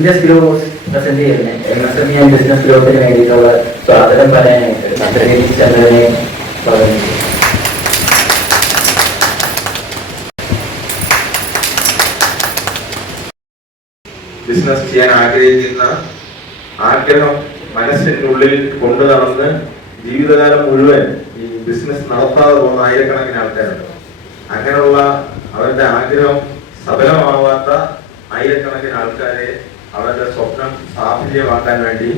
Indus growth present ചെയ്യുന്ന MSME and business ഗ്രോത്തിന് വേണ്ടിയിട്ടുള്ള സ്വാഗതം പറയാനായിട്ട് ചന്ദ്രനെ പറഞ്ഞു. ബിസിനസ് ചെയ്യാൻ ആഗ്രഹിക്കുന്ന ആഗ്രഹം മനസ്സിൻ്റെ ഉള്ളിൽ കൊണ്ടു നടന്ന് ജീവിതകാലം മുഴുവൻ ഈ ബിസിനസ് നടത്താതെ പോകുന്ന ആയിരക്കണക്കിന് ആൾക്കാരുണ്ട്. അങ്ങനെയുള്ള അവരുടെ ആഗ്രഹം സഫലമാവാത്ത ആയിരക്കണക്കിന് ആൾക്കാരെ അവരുടെ സ്വപ്നം സാഫല്യമാക്കാൻ വേണ്ടി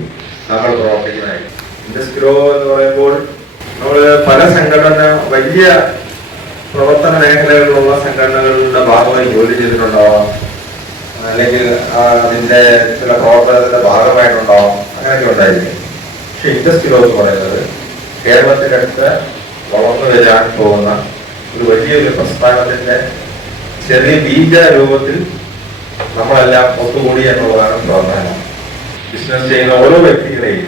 നമ്മൾ പ്രവർത്തിക്കുന്നതായി. ഇൻഡസ് ഗ്രോ എന്ന് പറയുമ്പോൾ നമ്മൾ പല വലിയ പ്രവർത്തന മേഖലകളിലുള്ള സംഘടനകളുടെ ഭാഗമായി ജോലി ചെയ്തിട്ടുണ്ടാവാം, അല്ലെങ്കിൽ അതിന്റെ ചില പ്രവർത്തനത്തിന്റെ ഭാഗമായിട്ടുണ്ടാവാം, അങ്ങനെയൊക്കെ ഉണ്ടായിരിക്കും. പക്ഷെ ഇൻഡസ് ഗ്രോ എന്ന് പറയുന്നത് കേരളത്തിനടുത്ത് വളർന്നു വരാൻ പോകുന്ന ഒരു വലിയൊരു പ്രസ്ഥാനത്തിന്റെ ചെറിയ ബീജ രൂപത്തിൽ നമ്മളെല്ലാം ഒത്തുകൂടി എന്നുള്ളതാണ് പ്രധാനം. ബിസിനസ് ചെയ്യുന്ന ഓരോ വ്യക്തികളെയും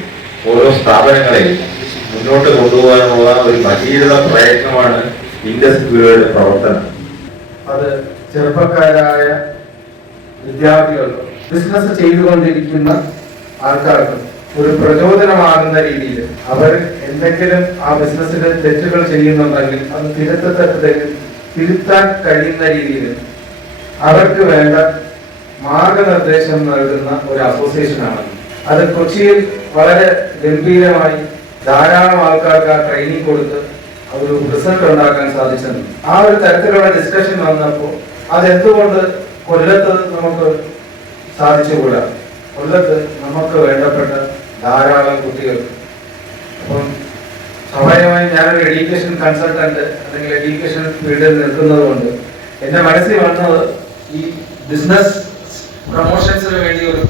ഓരോ സ്ഥാപനങ്ങളെയും മുന്നോട്ട് കൊണ്ടുപോകാനുള്ള ഒരു ഭഗീരഥ പ്രയത്നമാണ് ഇൻഡസ് ഗ്രോയുടെ പ്രവർത്തനം. അത് ചെറുപ്പക്കാരായ വിദ്യാർത്ഥികൾക്കും ബിസിനസ് ചെയ്തുകൊണ്ടിരിക്കുന്ന ആൾക്കാർക്കും ഒരു പ്രചോദനമാകുന്ന രീതിയിൽ അവർ എന്തെങ്കിലും ആ ബിസിനസ്സിൽ തെറ്റുകൾ ചെയ്യുന്നുണ്ടെങ്കിൽ അത് തിരുത്താൻ കഴിയുന്ന രീതിയിൽ അവർക്ക് വേണ്ട മാർഗനിർദ്ദേശം നൽകുന്ന ഒരു അസോസിയേഷനാണ്. അത് കൊച്ചിയിൽ വളരെ ഗംഭീരമായി ധാരാളം ആൾക്കാർക്ക് ആ ട്രെയിനിങ് കൊടുത്ത് ഒരു റിസൾട്ട് ഉണ്ടാക്കാൻ സാധിച്ചെന്ന് ആ ഒരു തരത്തിലുള്ള ഡിസ്കഷൻ വന്നപ്പോൾ അതെന്തുകൊണ്ട് കൊല്ലത്ത് നമുക്ക് സാധിച്ചുകൂടാ? കൊല്ലത്ത് നമുക്ക് വേണ്ടപ്പെട്ട ധാരാളം കുട്ടികൾ, അപ്പം സ്വാഭാവികമായി ഞാനൊരു എഡ്യൂക്കേഷൻ കൺസൾട്ടന്റ് അല്ലെങ്കിൽ എഡ്യൂക്കേഷൻ ഫീൽഡിൽ നിൽക്കുന്നത് കൊണ്ട് എന്റെ മനസ്സിൽ വന്നത് ഈ ബിസിനസ് പ്രൊമോഷൻസിന് വേണ്ടി ഒരു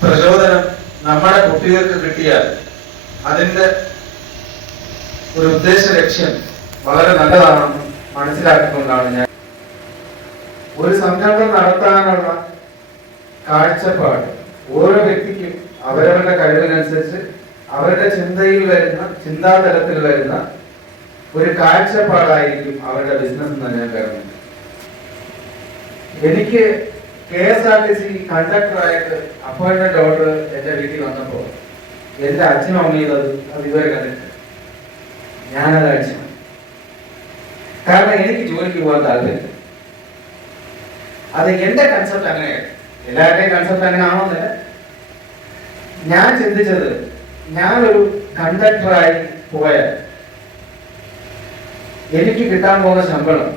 പ്രചോദനം നമ്മുടെ കുട്ടികൾക്ക് കിട്ടിയാൽ അതിന്റെ ഒരു ഉദ്ദേശ ലക്ഷ്യം വളരെ നല്ലതാണെന്ന് മനസ്സിലാക്കിക്കൊണ്ടാണ് ഞാൻ ഒരു സംരംഭം നടത്താനുള്ള കാഴ്ചപ്പാട് ഓരോ വ്യക്തിക്കും അവരവരുടെ കഴിവിനനുസരിച്ച് അവരുടെ ചിന്താതലത്തിൽ വരുന്ന ഒരു കാഴ്ചപ്പാടായിരിക്കും അവരുടെ ബിസിനസ് എന്ന് ഞാൻ കരുതുന്നു. എനിക്ക് KSRTC കണ്ടക്ടറായിട്ട് അപ്പോയിന്റ്മെന്റ് ഓർഡർ എന്റെ വീട്ടിൽ വന്നപ്പോൾ എന്റെ അച്ഛനും അമ്മയും അത് ഇതുവരെ കണ്ടിട്ട് ഞാനത് അടിച്ചു. കാരണം എനിക്ക് ജോലിക്ക് പോകാൻ താല്പര്യം. അത് എന്റെ കൺസെപ്റ്റ് അങ്ങനെയാണ്. എല്ലാവരുടെയും കൺസെപ്റ്റ് അങ്ങനെ ആണെന്നില്ല. ഞാൻ ചിന്തിച്ചത് ഞാനൊരു കണ്ടക്ടറായി പോയാൽ എനിക്ക് കിട്ടാൻ പോകുന്ന ശമ്പളം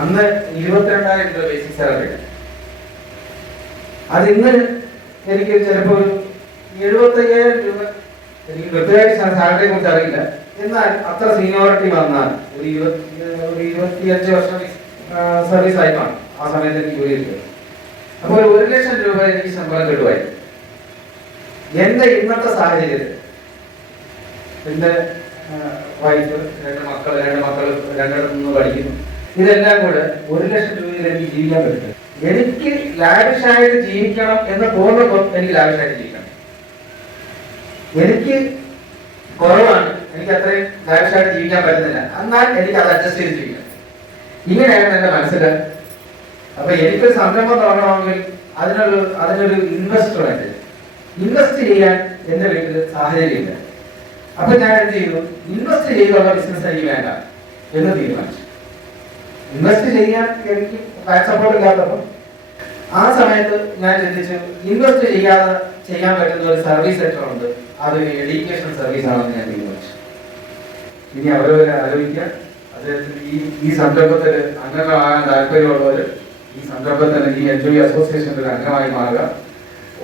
അന്ന് 22,000 രൂപ ബേസിക് സാലറി. അത് ഇന്ന് എനിക്ക് ചിലപ്പോൾ ഒരു 75,000 രൂപ. എനിക്ക് കൃത്യമായിട്ട് സാലറിയെ കുറിച്ച് അറിയില്ല. എന്നാൽ അത്ര സീനിയോറിറ്റി വന്നാൽ ഒരു 25 വർഷം സർവീസ് ആയിട്ടാണ് ആ സമയത്ത് എനിക്ക് ജോലി കിട്ടുക. അപ്പോൾ 1,00,000 രൂപ എനിക്ക് ശമ്പളം കിട്ടുമായി. എന്റെ ഇന്നത്തെ സാഹചര്യത്തിൽ എന്റെ വൈഫ്, രണ്ട് മക്കൾ രണ്ടിടത്തു നിന്ന് പഠിക്കുന്നു. ഇതെല്ലാം കൂടെ 1,00,000 രൂപയിൽ എനിക്ക് ജീവിക്കാൻ പറ്റില്ല. എനിക്ക് ലാവിഷായിട്ട് ജീവിക്കണം എന്ന് തോന്നുമ്പോൾ എനിക്ക് ലാവിഷായിട്ട് ജീവിക്കണം. എനിക്ക് കുറവാണ്, എനിക്ക് അത്രയും ലാവിഷായിട്ട് ജീവിക്കാൻ പറ്റുന്നില്ല. എന്നാൽ എനിക്ക് അത് അഡ്ജസ്റ്റ് ചെയ്ത് ജീവിക്കണം. ഇങ്ങനെയാണ് എന്റെ മനസ്സിൽ. അപ്പൊ എനിക്കൊരു സംരംഭം തുടങ്ങണമെങ്കിൽ അതിനൊരു ഇൻവെസ്റ്റ്മെന്റ് ഇൻവെസ്റ്റ് ചെയ്യാൻ എന്റെ വീട്ടിൽ സാഹചര്യമില്ല. അപ്പൊ ഞാൻ എന്ത് ചെയ്തു? ഇൻവെസ്റ്റ് ചെയ്തുള്ള ബിസിനസ് എനിക്ക് വേണ്ട എന്ന് തീരുമാനിച്ചു. ഇൻവെസ്റ്റ് ചെയ്യാൻ എനിക്ക് ബാക്ക് സപ്പോർട്ട് ഇല്ലാത്തപ്പോൾ ആ സമയത്ത് ഞാൻ ചിന്തിച്ചു, ഇൻവെസ്റ്റ് ചെയ്യാതെ ചെയ്യാൻ പറ്റുന്ന ഒരു സർവീസ് സെക്ടർ ഉണ്ട്, അത് എഡ്യൂക്കേഷൻ സർവീസ് ആണെന്ന് ഞാൻ തീരുമാനിച്ചു. ഇനി അവരവരെ ആലോചിക്കുക. അദ്ദേഹത്തിന് ഈ സംരംഭത്തിൽ അംഗങ്ങളാകാൻ താല്പര്യമുള്ളവർ ഈ സംരംഭത്തിന് ഈ NGO അസോസിയേഷന്റെ ഒരു അംഗമായി മാറുക.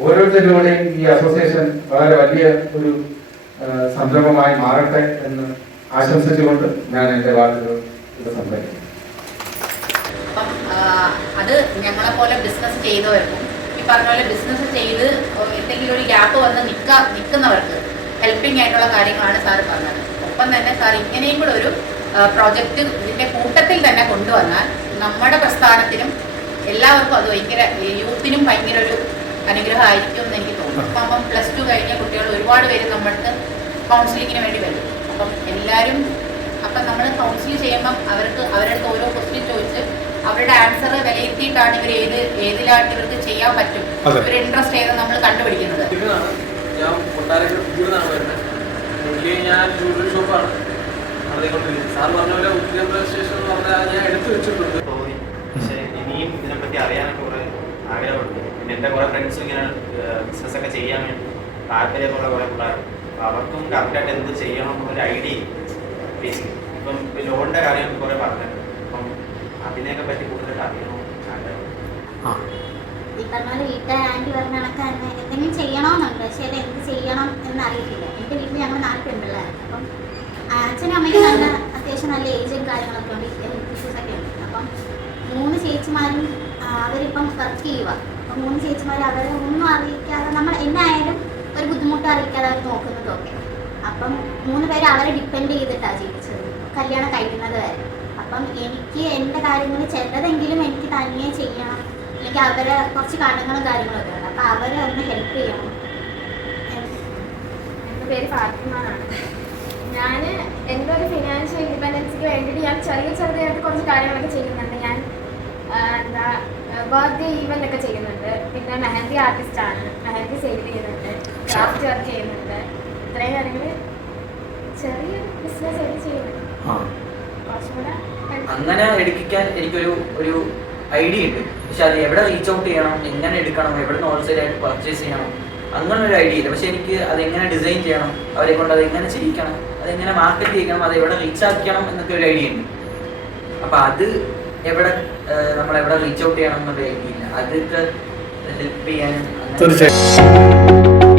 ഓരോരുത്തരിലൂടെയും ഈ അസോസിയേഷൻ വളരെ വലിയ ഒരു സംരംഭമായി മാറട്ടെ എന്ന് ആശംസിച്ചുകൊണ്ട് ഞാൻ എൻ്റെ വാക്കുകൾ ഇത് സംസാരിക്കുന്നു. അത് ഞങ്ങളെ പോലെ ബിസിനസ് ചെയ്തവർക്കും ഈ പറഞ്ഞ പോലെ ബിസിനസ് ചെയ്ത് എന്തെങ്കിലും ഒരു ഗ്യാപ്പ് വന്ന് നിൽക്കുന്നവർക്ക് ഹെൽപ്പിംഗ് ആയിട്ടുള്ള കാര്യങ്ങളാണ് സാർ പറഞ്ഞത്. ഒപ്പം തന്നെ സാർ ഇങ്ങനെയും കൂടെ ഒരു പ്രോജക്റ്റ് ഇതിൻ്റെ കൂട്ടത്തിൽ തന്നെ കൊണ്ടുവന്നാൽ നമ്മുടെ പ്രസ്ഥാനത്തിനും എല്ലാവർക്കും അത് ഭയങ്കര യൂത്തിനും ഭയങ്കര ഒരു അനുഗ്രഹമായിരിക്കും എന്ന് എനിക്ക് തോന്നുന്നു. അപ്പം +2 കഴിഞ്ഞ കുട്ടികൾ ഒരുപാട് പേര് നമ്മൾക്ക് കൗൺസിലിങ്ങിന് വേണ്ടി വരും. അപ്പം എല്ലാവരും നമ്മൾ കൗൺസിൽ ചെയ്യുമ്പം അവരുടെ അടുത്ത് ഓരോ ക്വസ്റ്റ്യൻ ചോദിച്ച് അവരുടെ ആൻസർ വിലയിരുത്തിയിട്ടാണ് ഇവർ ഏതിലായിട്ട് ഇവർക്ക് ചെയ്യാൻ പറ്റും, ഇവർ ഇൻട്രസ്റ്റ് ചെയ്ത് നമ്മൾ കണ്ടുപിടിക്കുന്നത്. ഞാൻ കൊട്ടാരക്കരയാണ് വരുന്നത്. ഞാൻ ജൂവലറി ഷോപ്പാണ് നടത്തിക്കൊണ്ടിരിക്കുന്നത്. സാർ പറഞ്ഞ പോലെ ഉദ്യോഗ രജിസ്ട്രേഷൻ എന്ന് പറഞ്ഞാൽ ഞാൻ എടുത്തു വെച്ചിട്ടുണ്ട്. തോന്നി, പക്ഷേ ഇനിയും ഇതിനെപ്പറ്റി അറിയാനൊക്കെ കുറെ ആഗ്രഹമുണ്ട്. പിന്നെ എൻ്റെ കുറെ ഫ്രണ്ട്സും ഇങ്ങനെ ബിസിനസ്സൊക്കെ ചെയ്യാൻ വേണ്ടി താല്പര്യമുള്ള കുറെ പിള്ളേരുണ്ട്. അപ്പോൾ അവർക്കും കറക്റ്റായിട്ട് എന്ത് ചെയ്യണം എന്നൊരു ഐഡിയ ബേസിക്. ഇപ്പം ലോണിൻ്റെ കാര്യമൊക്കെ കുറെ പറഞ്ഞിട്ടുണ്ട്. അപ്പം അതിനെയൊക്കെ പറ്റി കൂടുതലായിട്ട് അറിയണം ആഗ്രഹം. ഈ പറഞ്ഞ പോലെ വീട്ടിൽ ആൻറ്റി പറഞ്ഞ കണക്ക് എന്തെങ്കിലും ചെയ്യണമെന്നുണ്ട്, പക്ഷേ അത് എന്ത് ചെയ്യണം എന്നറിയില്ല. എൻ്റെ വീട്ടിൽ ഞങ്ങൾ 4 പെൺപിള്ളേരാണ്. അപ്പം അച്ഛനും അമ്മയ്ക്ക് നല്ല അത്യാവശ്യം നല്ല ഏജും കാര്യങ്ങളൊക്കെ ഉണ്ട്, ഹെൽത്ത് ഇഷ്യൂസൊക്കെ ഉണ്ട്. അപ്പം 3 ചേച്ചിമാരും അവരിപ്പം വർക്ക് ചെയ്യുക. അപ്പം 3 ചേച്ചിമാർ അവരെ ഒന്നും അറിയിക്കാതെ നമ്മൾ എന്നായാലും ഒരു ബുദ്ധിമുട്ട് അറിയിക്കാതെ അവർ നോക്കുന്നതൊക്കെ. അപ്പം 3 പേര് അവരെ ഡിപ്പെൻഡ് ചെയ്തിട്ടാണ് ജീവിച്ചത് കല്യാണം കഴിക്കുന്നത് വരെ. അപ്പം എനിക്ക് എൻ്റെ കാര്യങ്ങൾ ചിലതെങ്കിലും എനിക്ക് തനിയെ ചെയ്യണം, അല്ലെങ്കിൽ അവരെ കുറച്ച് കടങ്ങളും കാര്യങ്ങളൊക്കെ ഉണ്ട്. അപ്പം അവരെ ഒന്ന് ഹെൽപ്പ് ചെയ്യണം. എൻ്റെ പേര് ഫാത്തിമാനാണ്. ഞാൻ എൻ്റെ ഒരു ഫിനാൻഷ്യൽ ഇൻഡിപെൻഡൻസിക്ക് വേണ്ടിയിട്ട് ഞാൻ ചെറുതായിട്ട് കുറച്ച് കാര്യങ്ങളൊക്കെ ചെയ്യുന്നുണ്ട്. ഞാൻ ബർത്ത്ഡേ ഈവൻ്റ് ഒക്കെ ചെയ്യുന്നുണ്ട്. പിന്നെ മെഹന്തി ആർട്ടിസ്റ്റാണ്, മെഹന്തി സെയിൽ ചെയ്യുന്നുണ്ട്, ക്രാഫ്റ്റ് വർക്ക് ചെയ്യുന്നുണ്ട്. ഇത്രയും കാര്യങ്ങൾ ചെറിയൊരു ബിസിനസ് ആയിട്ട് ചെയ്യുന്നുണ്ട്. കുറച്ചുകൂടെ അങ്ങനെ എടുക്കാൻ എനിക്കൊരു ഐഡിയ ഉണ്ട്, പക്ഷെ അത് എവിടെ റീച്ച് ഔട്ട് ചെയ്യണം, എങ്ങനെ എടുക്കണം, എവിടെ നിന്ന് ഹോൾസെയിലായിട്ട് പർച്ചേസ് ചെയ്യണം, അങ്ങനെ ഒരു ഐഡിയ ഇല്ല. പക്ഷെ എനിക്ക് അതെങ്ങനെ ഡിസൈൻ ചെയ്യണം, അവരെ കൊണ്ട് അതെങ്ങനെ ചെയ്യിക്കണം, അതെങ്ങനെ മാർക്കറ്റ് ചെയ്യണം, അത് എവിടെ റീച്ച് ആക്കണം എന്നൊക്കെ ഒരു ഐഡിയ ഉണ്ട്. അപ്പം അത് നമ്മളെവിടെ റീച്ച് ഔട്ട് ചെയ്യണം എന്നൊരു ഐഡിയ ഇല്ല. അതൊക്കെ ഹെൽപ്പ് ചെയ്യാനും തീർച്ചയായും